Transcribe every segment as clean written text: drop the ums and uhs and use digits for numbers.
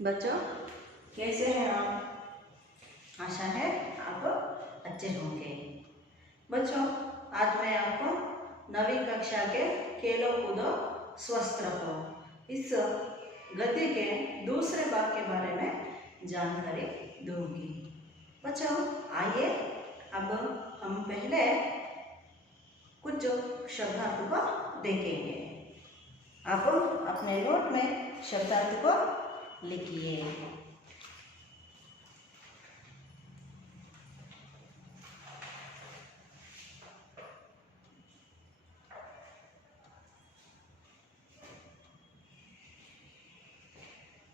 बच्चों कैसे हैं आप? आशा है आप अच्छे होंगे। बच्चों आज मैं आपको 9वीं कक्षा के खेलो कूदो स्वस्थ रहो इस गद्य के दूसरे भाग के बारे में जानकारी दूंगी। बच्चों आइए अब हम पहले कुछ शब्दार्थ को देखेंगे। आप अपने नोट में शब्दार्थ को लिखिए।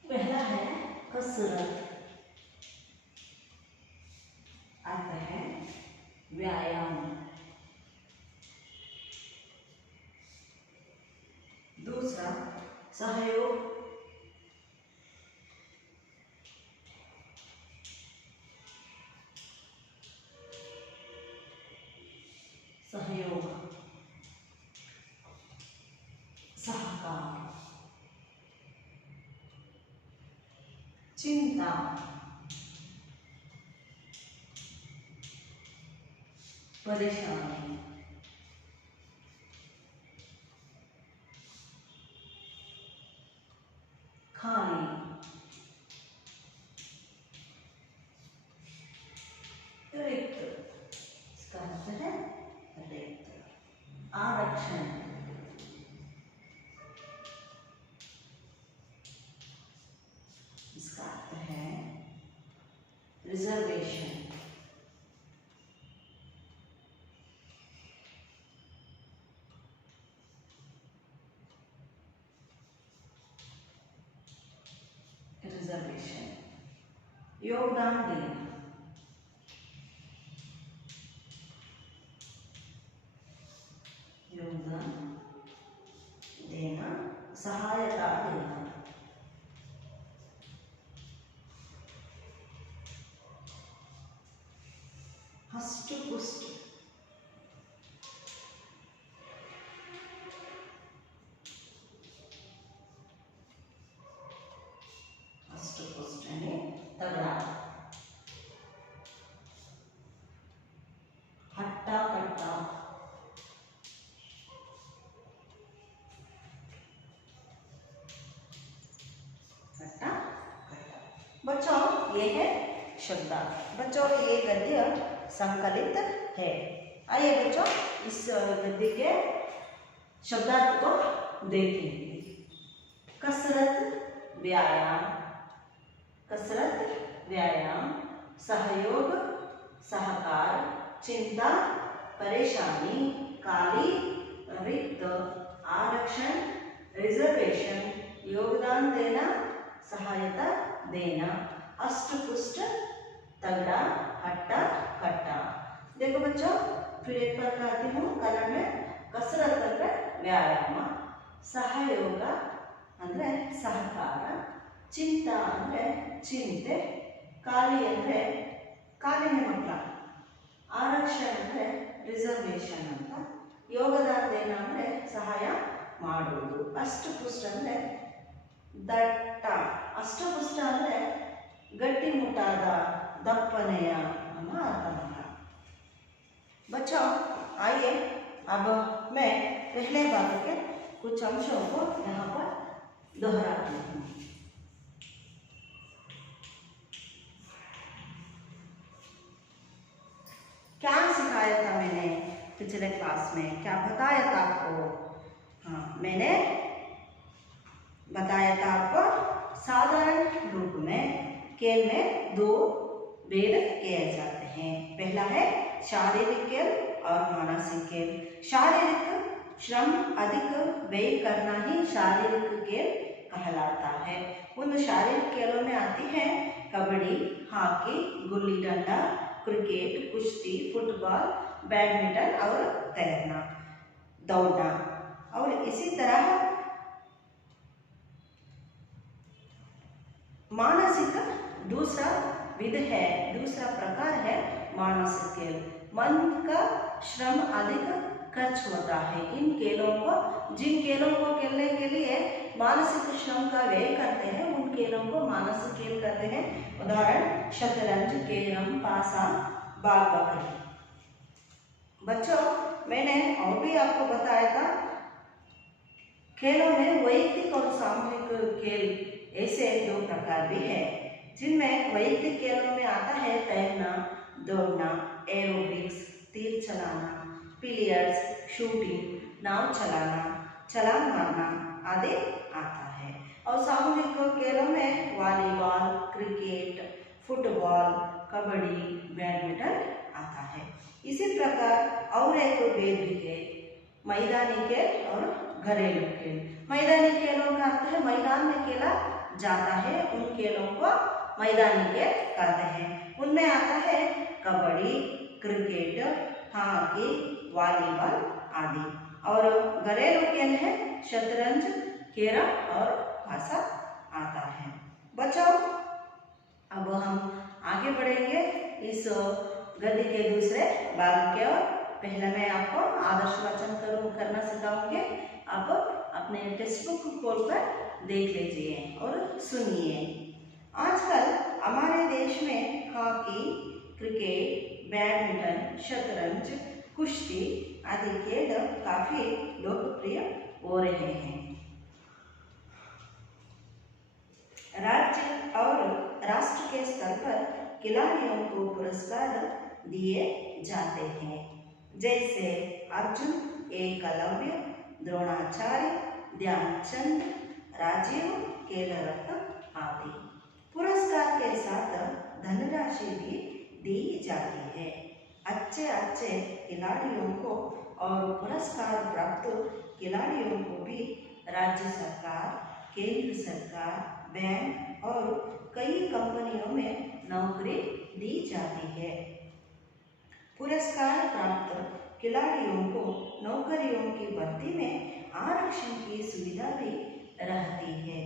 पहला है कसरत, आता है व्यायाम। दूसरा सहयोग, सहयोग, सहकार। चिंता, परेशानी। खाली, रिक्त, इसका अर्थ है रिक्त। आरक्षण, इसका अर्थ है रिजर्वेशन। रिजर्वेशन। योगदान देना, योगदान देना, सहायता देना। हष्ट पुष्ट, हष्ट पुष्ट यानी तगड़ा। हट्टा कट्टा, हट्टा कट्टा। बच्चों ये है शब्दार्थ। बच्चों ये गद्य संकलित है। आइए बच्चों इस गद्य के शब्दार्थ को देखेंगे। कसरत व्यायाम, कसरत व्यायाम, सहयोग सहकार, चिंता परेशानी, काली रिक्त, आरक्षण रिजर्वेशन, योगदान देना, सहायता देना, अष्टपुष्ट तगड़ा, हट्टा कट्टा। देखो बच्चों फिर एक बार कहती हूँ कन्नड़ में। कसरत ಅಂದ್ರೆ ವ್ಯಾಯಾಮ, ಸಹಯೋಗ ಅಂದ್ರೆ ಸಹಕಾರ, ಚಿಂತ ಅಂದ್ರೆ ಚಿಂತೆ, ಕಾಲಿ ಅಂದ್ರೆ ಕಾಲಿನ ಮಕ್ಕಳ, ಆರಕ್ಷಣ ಅಂದ್ರೆ ರಿಸರ್ವೇಶನ್ ಅಂತ, ಯೋಗದಾನ ದೇನ ಅಂದ್ರೆ ಸಹಾಯ ಮಾಡುವುದು, ಅಷ್ಟಪುಷ್ಟ ಅಂದ್ರೆ ದಟ್ಟ, ಅಷ್ಟಪುಷ್ಟ ಅಂದ್ರೆ ಗಟ್ಟಿಮುಟ್ಟಾದ ದಪ್ಪನೆಯ ಅನ್ನೋ ಅರ್ಥ ಮಾಡ। बच्चों आइए अब मैं पहले भाग के कुछ अंशों को यहाँ पर दोहराती हूँ। क्या सिखाया था मैंने पिछले क्लास में, क्या बताया था आपको? हाँ मैंने बताया था आपको साधारण रूप में खेल में 2 भेद किए जाते हैं। पहला है शारीरिक खेल और मानसिक खेल। शारीरिक श्रम अधिक व्यय करना ही शारीरिक खेल कहलाता है। उन शारीरिक खेलों में आती है कबड्डी, हॉकी, गुल्ली डंडा, क्रिकेट, कुश्ती, फुटबॉल, बैडमिंटन और तैरना, दौड़ना। और इसी तरह मानसिक दूसरा विध है, दूसरा प्रकार है मानसिक खेल। मन का श्रम अधिक खर्च होता है। इन खेलों को, जिन खेलों को खेलने के लिए मानसिक श्रम का व्यय करते हैं, उन खेलों को मानसिक खेल कहते हैं। उदाहरण शतरंज, कैरम, पासा, बाग बकरी। बच्चों, मैंने और भी आपको बताया था खेलों में वैयक्तिक और सामूहिक खेल ऐसे दो प्रकार भी है, जिनमें वैयक्तिक खेलों में आता है तैरना, दौड़ना, एरोबिक्स, तीर चलाना, बिलियर्ड्स, शूटिंग, नाव चलाना, छलांग मारना आदि आता है। और सामूहिक खेलों में volleyball, cricket, football, kabaddi, badminton आता है। इसी प्रकार और एक भेद भी है, मैदानी खेल और घरेलू खेल। मैदानी खेलों का अर्थ है मैदान में खेला जाता है, उन खेलों को मैदानी खेल कहते हैं। उनमें आता है कबड्डी, क्रिकेट, हॉकी, वॉलीबॉल आदि। और घरेलू खेल है शतरंज, कैरम और पासा आता है। बच्चों, अब हम आगे बढ़ेंगे इस गद्य के दूसरे भाग के ओर। पहले मैं आपको आदर्श वाचन करना सिखाऊंगी। आप अपने टेक्स्ट बुक खोल कर देख लीजिए और सुनिए। आजकल हमारे देश में हॉकी, क्रिकेट, बैडमिंटन, शतरंज, कुश्ती आदि खेल काफी लोकप्रिय हो रहे हैं। राज्य और राष्ट्र के स्तर पर खिलाड़ियों को पुरस्कार दिए जाते हैं, जैसे अर्जुन, एकलव्य, द्रोणाचार्य, ध्यानचंद, राजीव, खेल रत्न आदि। पुरस्कार के साथ धनराशि भी दी जाती है। अच्छे अच्छे खिलाड़ियों को और पुरस्कार प्राप्त खिलाड़ियों को भी राज्य सरकार, केंद्र सरकार, बैंक और कई कंपनियों में नौकरी दी जाती है। पुरस्कार प्राप्त खिलाड़ियों को नौकरियों की भर्ती में आरक्षण की सुविधा भी रहती है।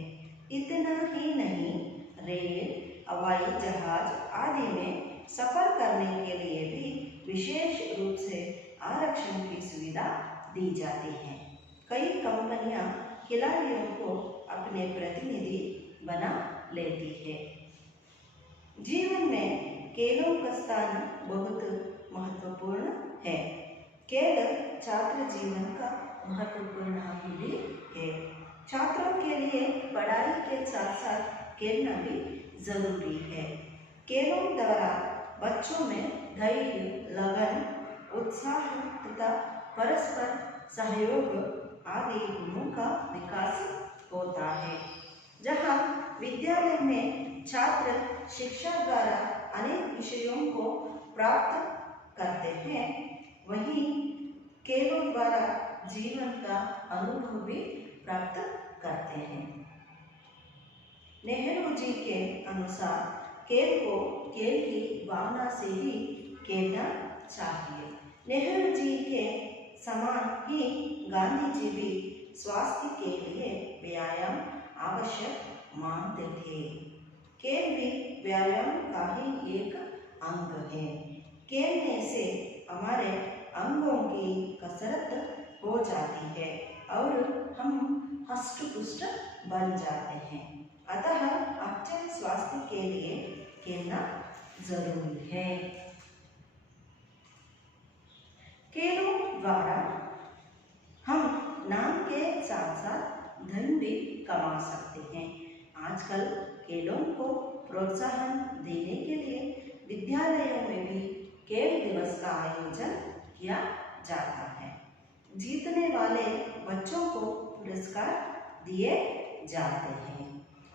इतना ही नहीं, रेल, हवाई जहाज आदि में सफर करने के लिए भी विशेष रूप से आरक्षण की सुविधा दी जाती है। कई कंपनियां खिलाड़ियों को अपने प्रतिनिधि बना लेती है। जीवन में खेलों का स्थान बहुत महत्वपूर्ण है। खेल छात्र जीवन का महत्वपूर्ण अंग भी है। छात्रों के लिए पढ़ाई के साथ साथ खेलना भी जरूरी है। खेलों द्वारा बच्चों में धैर्य, लगन, उत्साह तथा परस्पर सहयोग आदि गुणों का विकास होता है। जहाँ विद्यालय में छात्र शिक्षा द्वारा अनेक विषयों को प्राप्त करते हैं, वहीं खेलों द्वारा जीवन का अनुभव भी प्राप्त करते हैं। नेहरू जी के अनुसार खेल को खेल की भावना से ही खेलना चाहिए। नेहरू जी के समान ही गांधी जी भी स्वास्थ्य के लिए व्यायाम आवश्यक मानते थे। खेल भी व्यायाम का ही एक अंग है। खेलने से हमारे अंगों की कसरत हो जाती है और हम हष्ट पुष्ट बन जाते हैं। अतः अच्छे स्वास्थ्य के लिए खेलना जरूरी है। खेलों द्वारा हम नाम के साथ साथ धन भी कमा सकते हैं। आजकल खेलों को प्रोत्साहन देने के लिए विद्यालयों में भी खेल दिवस का आयोजन किया जाता है। जीतने वाले बच्चों को पुरस्कार दिए जाते हैं।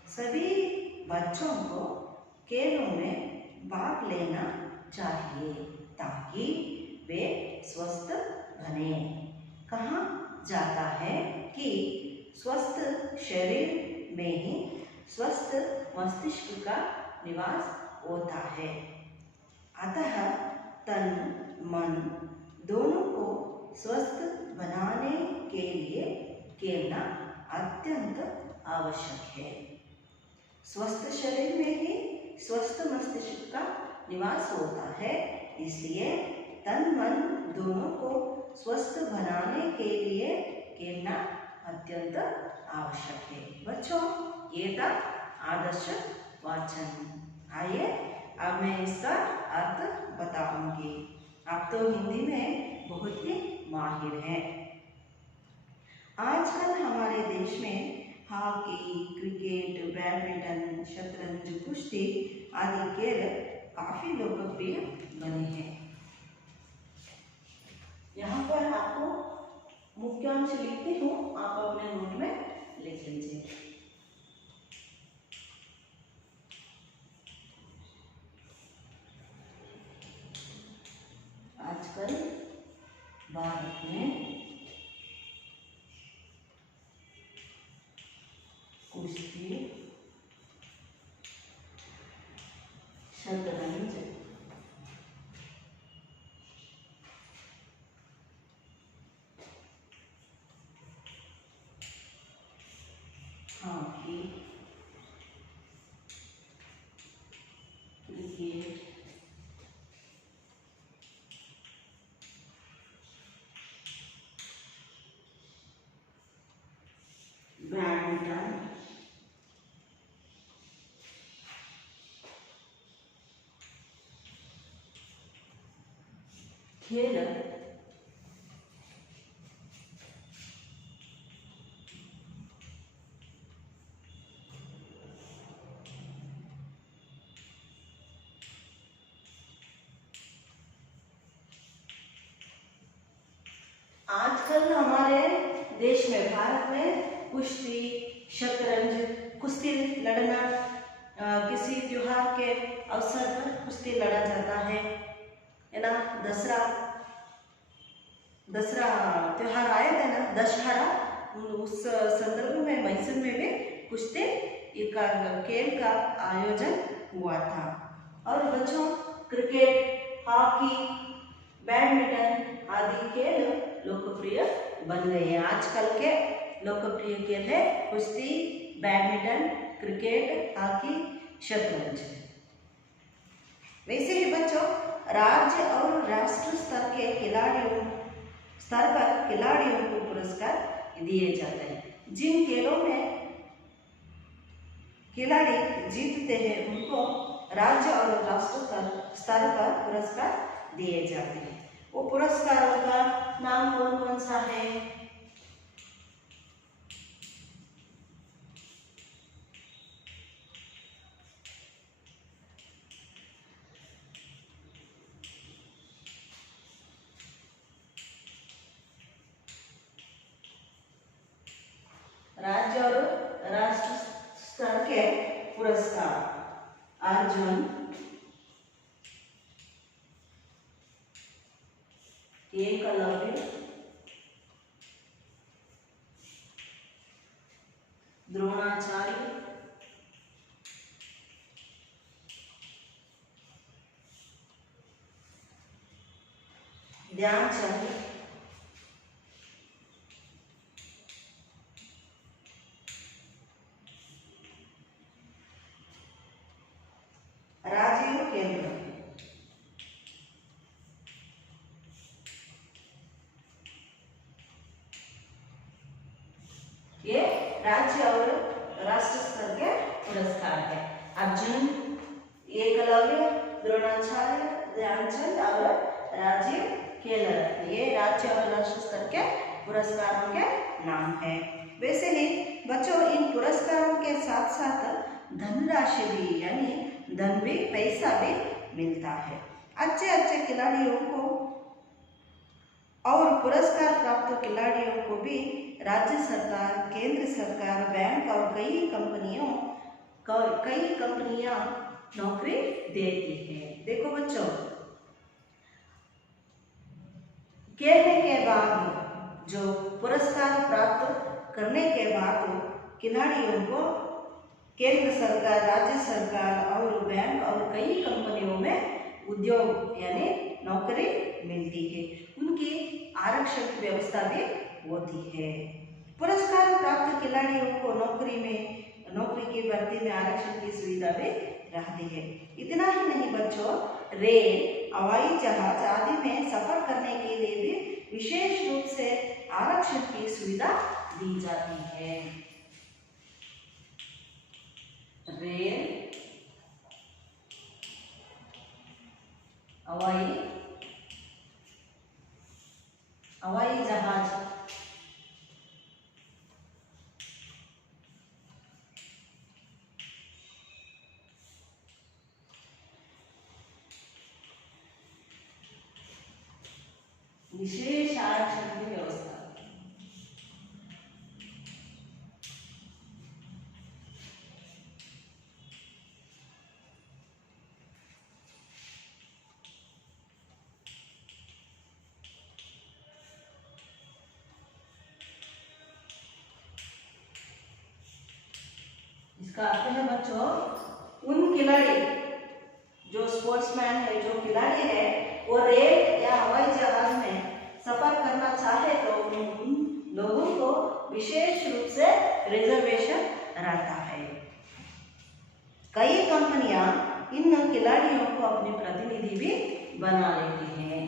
सभी बच्चों को खेलों में भाग लेना चाहिए ताकि वे स्वस्थ बने। कहा जाता है कि स्वस्थ शरीर में ही स्वस्थ मस्तिष्क का निवास होता है। अतः तन मन दोनों को स्वस्थ बनाने के लिए खेलना अत्यंत आवश्यक है। स्वस्थ शरीर में ही स्वस्थ मस्तिष्क का निवास होता है, इसलिए तन मन दोनों को स्वस्थ बनाने के लिए खेलना अत्यंत आवश्यक है। बच्चों, ये था आदर्श वाचन। आइए अब मैं इसका अर्थ बताऊंगी। आप तो हिंदी में बहुत ही माहिर हैं। आजकल हमारे देश में हॉकी, क्रिकेट, बैडमिंटन, शतरंज, कुश्ती आदि खेल काफी लोकप्रिय बने हैं। यहाँ पर आपको मुख्यांश लिखती हूँ, आप अपने नोट में लिख लीजिए। आजकल भारत में कुश्ती, शतरंज, हॉकी, क्रिकेट, बैडमिंटन, खेल आजकल हमारे देश में, भारत में कुश्ती, शतरंज, कुश्ती लड़ना किसी त्योहार के अवसर पर कुश्ती लड़ा जाता है ना। दसरा त्योहार आया था ना, दशहरा, उस संदर्भ में मैसूर में भी कुश्ती का खेल का आयोजन हुआ था। और बच्चों, क्रिकेट, हॉकी, बैडमिंटन आदि खेल लोकप्रिय बन गए हैं। आजकल के लोकप्रिय खेल है कुश्ती, बैडमिंटन, क्रिकेट, हॉकी, शतरंज। वैसे ही बच्चों, राज्य और राष्ट्र स्तर पर खिलाड़ियों को पुरस्कार दिए जाते हैं। जिन खेलों में खिलाड़ी जीतते हैं उनको राज्य और राष्ट्र स्तर पर पुरस्कार दिए जाते हैं। वो पुरस्कारों का नाम कौन कौन सा है? राज्य और राष्ट्र स्तर के पुरस्कार: अर्जुन, एकलव्य, द्रोणाचार्य, ध्यानचंद, राजीव केंद्र। ये राज्य और राष्ट्र स्तर के पुरस्कार है। अर्जुन, एकलव्य, द्रोणाचार्य, ध्यानचंद और राजीव खेल रत्न, ये राज्य और राष्ट्र स्तर के पुरस्कारों के नाम है। वैसे ही बच्चों, इन पुरस्कारों के साथ साथ धनराशि भी, यानी धन भी, पैसा भी मिलता है। अच्छे खिलाड़ियों को और पुरस्कार प्राप्त खिलाड़ियों को भी राज्य सरकार, केंद्र सरकार, बैंक और कई कंपनियां नौकरी देती है। देखो बच्चों, खेलने के बाद जो पुरस्कार प्राप्त करने के बाद खिलाड़ियों को केंद्र सरकार, राज्य सरकार और बैंक और कई कंपनियों में उद्योग यानी नौकरी मिलती है। उनकी आरक्षण की व्यवस्था भी होती है। पुरस्कार प्राप्त खिलाड़ियों को नौकरी की भर्ती में आरक्षण की सुविधा भी रहती है। इतना ही नहीं बच्चों, रेल, हवाई जहाज आदि में सफर करने के लिए भी विशेष रूप से आरक्षण की सुविधा दी जाती है। रेल, हवाई जहाज, विशेष आरक्षण की व्यवस्था। इसका अर्थ है बच्चों, उन खिलाड़ी जो स्पोर्ट्समैन है, जो खिलाड़ी है, वो रेल या हवाई जहाज में सफर करना चाहे तो उन लोगों को विशेष रूप से रिजर्वेशन रहता है। कई कंपनियां इन खिलाड़ियों को अपने प्रतिनिधि भी बना लेती हैं।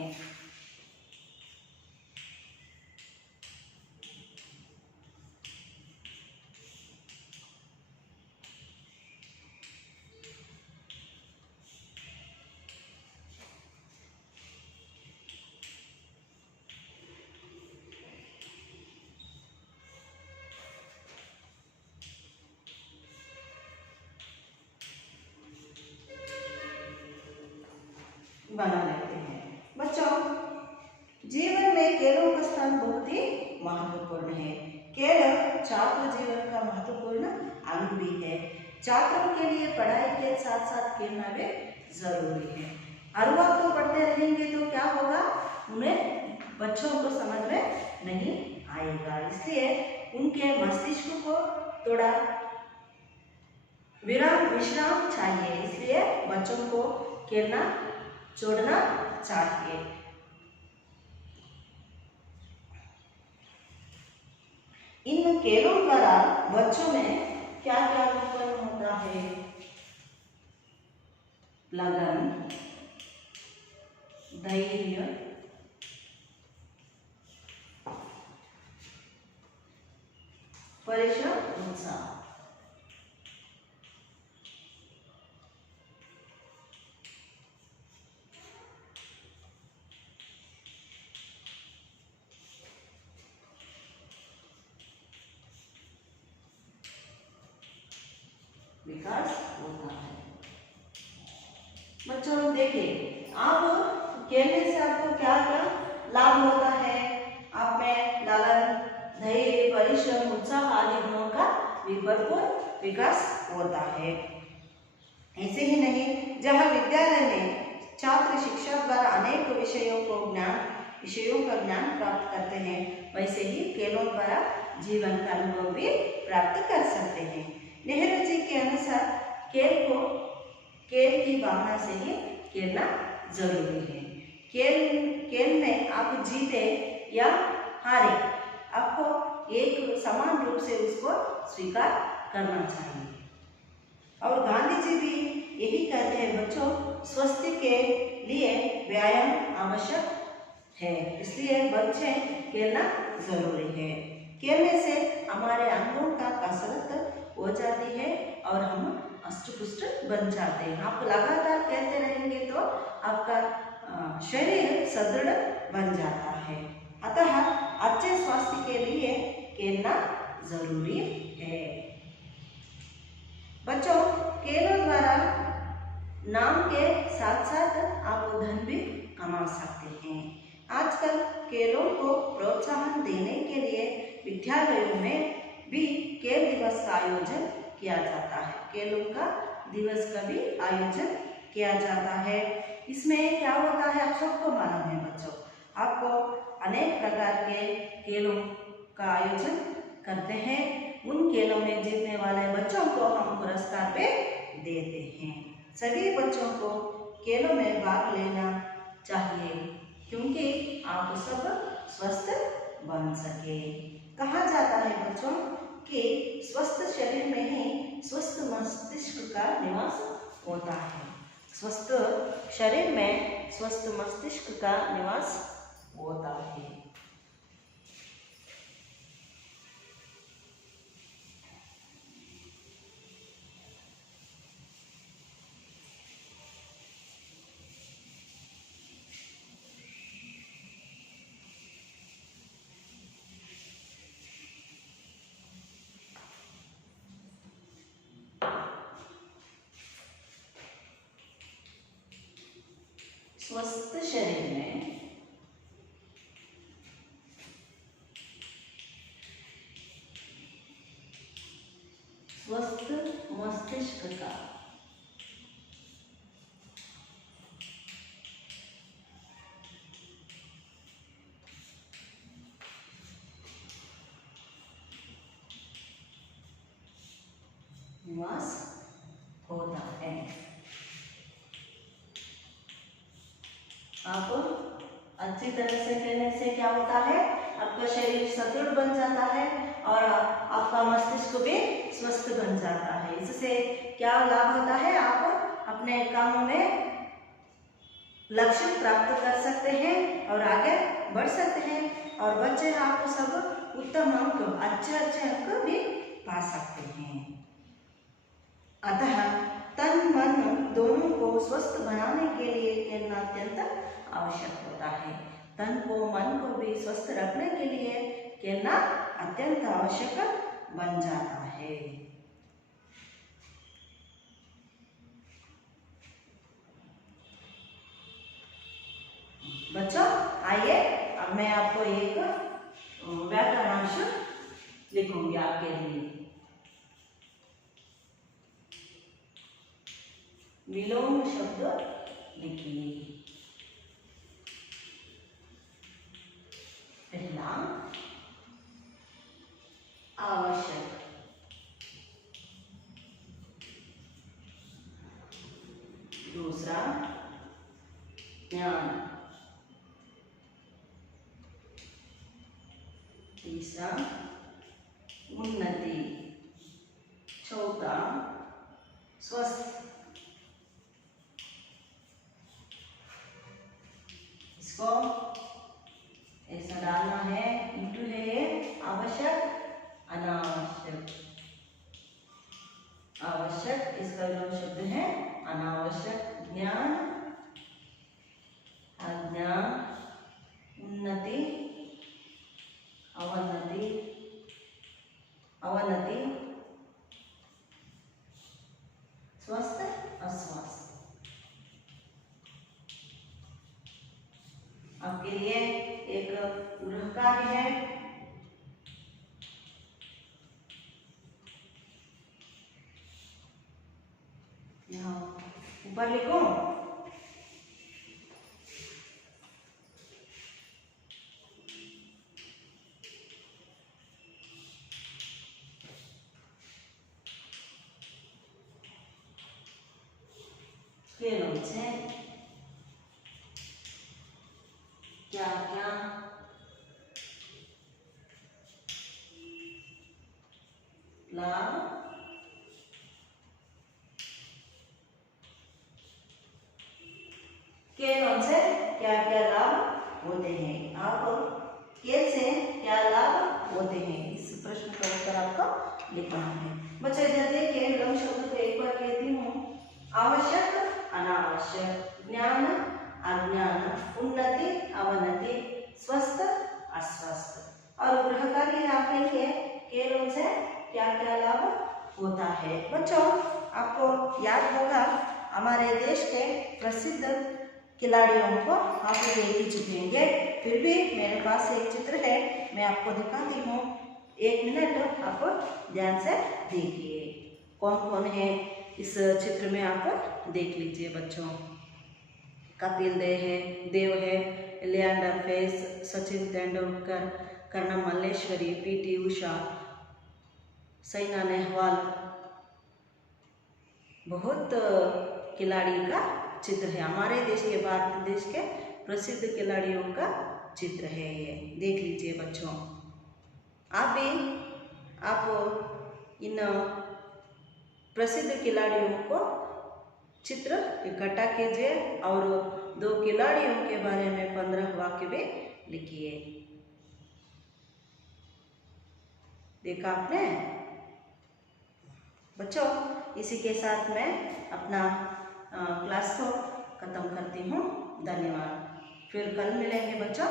बना लेते हैं। बच्चों, जीवन में खेलों का स्थान बहुत ही महत्वपूर्ण है। खेल छात्र जीवन का महत्वपूर्ण अंग भी है। छात्रों के लिए पढ़ाई के साथ साथ खेलना भी जरूरी है। हर वक्त तो पढ़ते रहेंगे तो क्या होगा, उन्हें बच्चों को समझ में नहीं आएगा। इसलिए उनके मस्तिष्क को थोड़ा विश्राम चाहिए। इसलिए बच्चों को खेलना छोड़ना चाहिए। इन खेलों द्वारा बच्चों में क्या क्या उत्पन्न होता है? लगन, धैर्य, परिश्रम, उत्साह। विकास होता है। बच्चों देखिए, आप खेलने से आपको क्या क्या लाभ होता है? आप में लगन, धैर्य, परिश्रम, उत्साह आदि गुणों का भरपूर विकास होता है। ऐसे ही नहीं, जहाँ विद्यालय में छात्र शिक्षा द्वारा अनेक विषयों का ज्ञान प्राप्त करते हैं, वैसे ही खेलों द्वारा जीवन का अनुभव भी प्राप्त कर सकते हैं। नेहरू जी के अनुसार खेल की भावना से ही खेलना जरूरी है। खेल में आप जीते या हारे, आपको एक समान रूप से उसको स्वीकार करना चाहिए। और गांधी जी भी यही कहते हैं, बच्चों, स्वास्थ्य के लिए व्यायाम आवश्यक है, इसलिए बच्चे खेलना जरूरी है। खेलने से हमारे अंगों का कसरत हो जाती है और हम हष्ट-पुष्ट बन जाते हैं। आप लगातार खेलते रहेंगे तो आपका शरीर सुदृढ़ बन जाता है। अतः अच्छे स्वास्थ्य के लिए खेलना जरूरी है। बच्चों, खेलों द्वारा नाम के साथ साथ आप धन भी कमा सकते हैं। आजकल खेलों को प्रोत्साहन देने के लिए विद्यालयों में भी खेल दिवस का आयोजन किया जाता है। खेलों का दिवस का भी आयोजन किया जाता है। इसमें क्या होता है, आप सबको मालूम है बच्चों, आपको अनेक प्रकार के खेलों का आयोजन करते हैं। उन खेलों में जीतने वाले बच्चों को हम पुरस्कार पे देते हैं। सभी बच्चों को खेलों में भाग लेना चाहिए, क्योंकि आप सब स्वस्थ बन सके। कहा जाता है बच्चों कि स्वस्थ शरीर में ही स्वस्थ मस्तिष्क का निवास होता है। स्वस्थ शरीर में स्वस्थ मस्तिष्क का निवास होता है। स्वस्थ शरीर में स्वस्थ मस्तिष्क का निवास होता है। आप अच्छी तरह से खेलने से क्या होता है, आपका शरीर सुदृढ़ बन जाता है और आपका मस्तिष्क भी स्वस्थ बन जाता है। इससे क्या लाभ होता है, आप अपने कामों में लक्ष्य प्राप्त कर सकते हैं और आगे बढ़ सकते हैं और बच्चे आप सब उत्तम अंक, अच्छे अंक भी पा सकते हैं। अतः तन मन दोनों को स्वस्थ बनाने के लिए खेलना अत्यंत आवश्यक होता है। तन को मन को भी स्वस्थ रखने के लिए खेलना अत्यंत आवश्यक बन जाता है। बच्चों आइए, अब मैं आपको एक व्याकरणांश लिखूंगी आपके लिए। विलोम शब्द लिखिए। पहला आवश्यक, दूसरा ज्ञान, तीसरा उन्नति, चौथा स्वस्थ। इसको ऐसा डालना है, इंटू है आवश्यक अनावश्यक। आवश्यक इसका जो शब्द है अनावश्यक, ज्ञान अज्ञान, उन्नति अवनति, अवनति स्वस्थ अस्वस्थ। आपके लिए एक गृह कार्य है। यहाँ ऊपर लिखो, खेलों से क्या क्या लाभ खेलों से क्या क्या लाभ होते हैं, आप खेल से क्या लाभ होते हैं, इस प्रश्न का उत्तर आपको लिखना है। बच्चे इधर देखिए, विलोम शब्द को एक बार कहती हूँ। आवश्यक अनावश्यक, ज्ञान अज्ञान, उन्नति अवनति, स्वस्थ अस्वस्थ। और गृह कार्य आपके लिए खेलों से क्या क्या लाभ होता है। बच्चों आपको याद होगा, हमारे देश के प्रसिद्ध खिलाड़ियों को आप देख ही चुके होंगे, फिर भी मेरे पास एक चित्र है, मैं आपको दिखाती हूँ। 1 मिनट आप ध्यान से देखिए कौन कौन है इस चित्र में, आप देख लीजिए बच्चों। कपिल देव है, लिएंडर पेस, सचिन तेंदुलकर, कर्णम मल्लेश्वरी, पीटी उषा, साइना नेहवाल, बहुत खिलाड़ी का चित्र है। हमारे देश के, भारत देश के प्रसिद्ध खिलाड़ियों का चित्र है ये, देख लीजिए बच्चों। आप इन प्रसिद्ध खिलाड़ियों को चित्र इकट्ठा कीजिए और 2 खिलाड़ियों के बारे में 15 वाक्य भी लिखिए। देखा आपने बच्चों? इसी के साथ मैं अपना क्लास को खत्म करती हूँ। धन्यवाद। फिर कल मिलेंगे बच्चों।